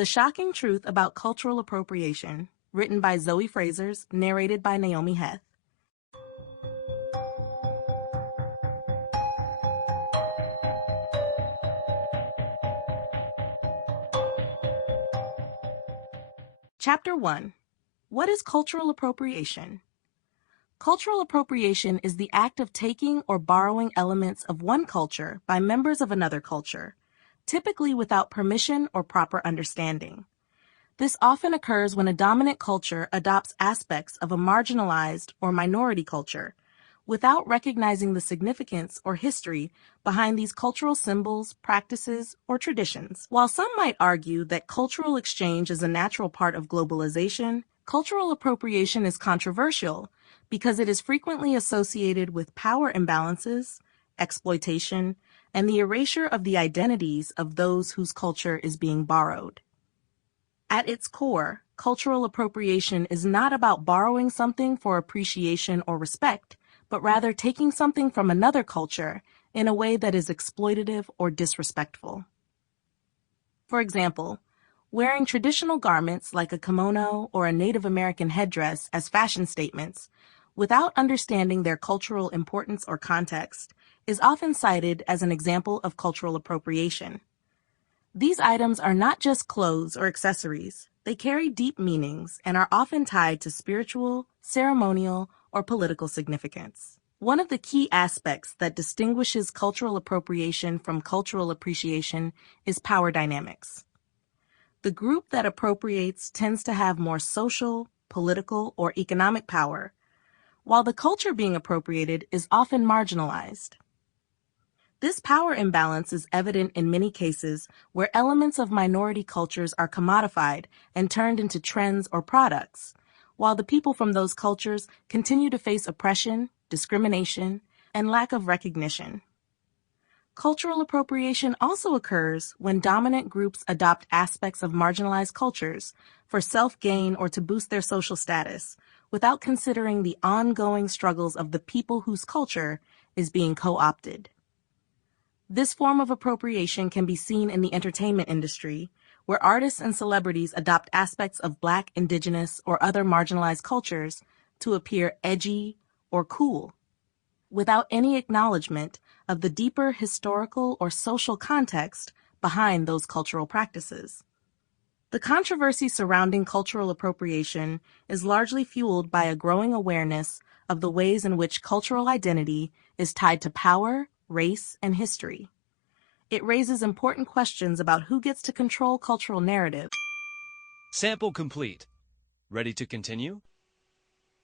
The Shocking Truth About Cultural Appropriation, written by Zoey Fraisers, narrated by Naomi Heth. Chapter 1. What is cultural appropriation? Cultural appropriation is the act of taking or borrowing elements of one culture by members of another culture, typically without permission or proper understanding. This often occurs when a dominant culture adopts aspects of a marginalized or minority culture without recognizing the significance or history behind these cultural symbols, practices, or traditions. While some might argue that cultural exchange is a natural part of globalization, cultural appropriation is controversial because it is frequently associated with power imbalances, exploitation, and the erasure of the identities of those whose culture is being borrowed. At its core, cultural appropriation is not about borrowing something for appreciation or respect, but rather taking something from another culture in a way that is exploitative or disrespectful. For example, wearing traditional garments like a kimono or a Native American headdress as fashion statements, without understanding their cultural importance or context, is often cited as an example of cultural appropriation. These items are not just clothes or accessories. They carry deep meanings and are often tied to spiritual, ceremonial, or political significance. One of the key aspects that distinguishes cultural appropriation from cultural appreciation is power dynamics. The group that appropriates tends to have more social, political, or economic power, while the culture being appropriated is often marginalized. This power imbalance is evident in many cases where elements of minority cultures are commodified and turned into trends or products, while the people from those cultures continue to face oppression, discrimination, and lack of recognition. Cultural appropriation also occurs when dominant groups adopt aspects of marginalized cultures for self-gain or to boost their social status, without considering the ongoing struggles of the people whose culture is being co-opted. This form of appropriation can be seen in the entertainment industry, where artists and celebrities adopt aspects of Black, Indigenous, or other marginalized cultures to appear edgy or cool, without any acknowledgement of the deeper historical or social context behind those cultural practices. The controversy surrounding cultural appropriation is largely fueled by a growing awareness of the ways in which cultural identity is tied to power, race, and history. It raises important questions about who gets to control cultural narrative. Sample complete. Ready to continue?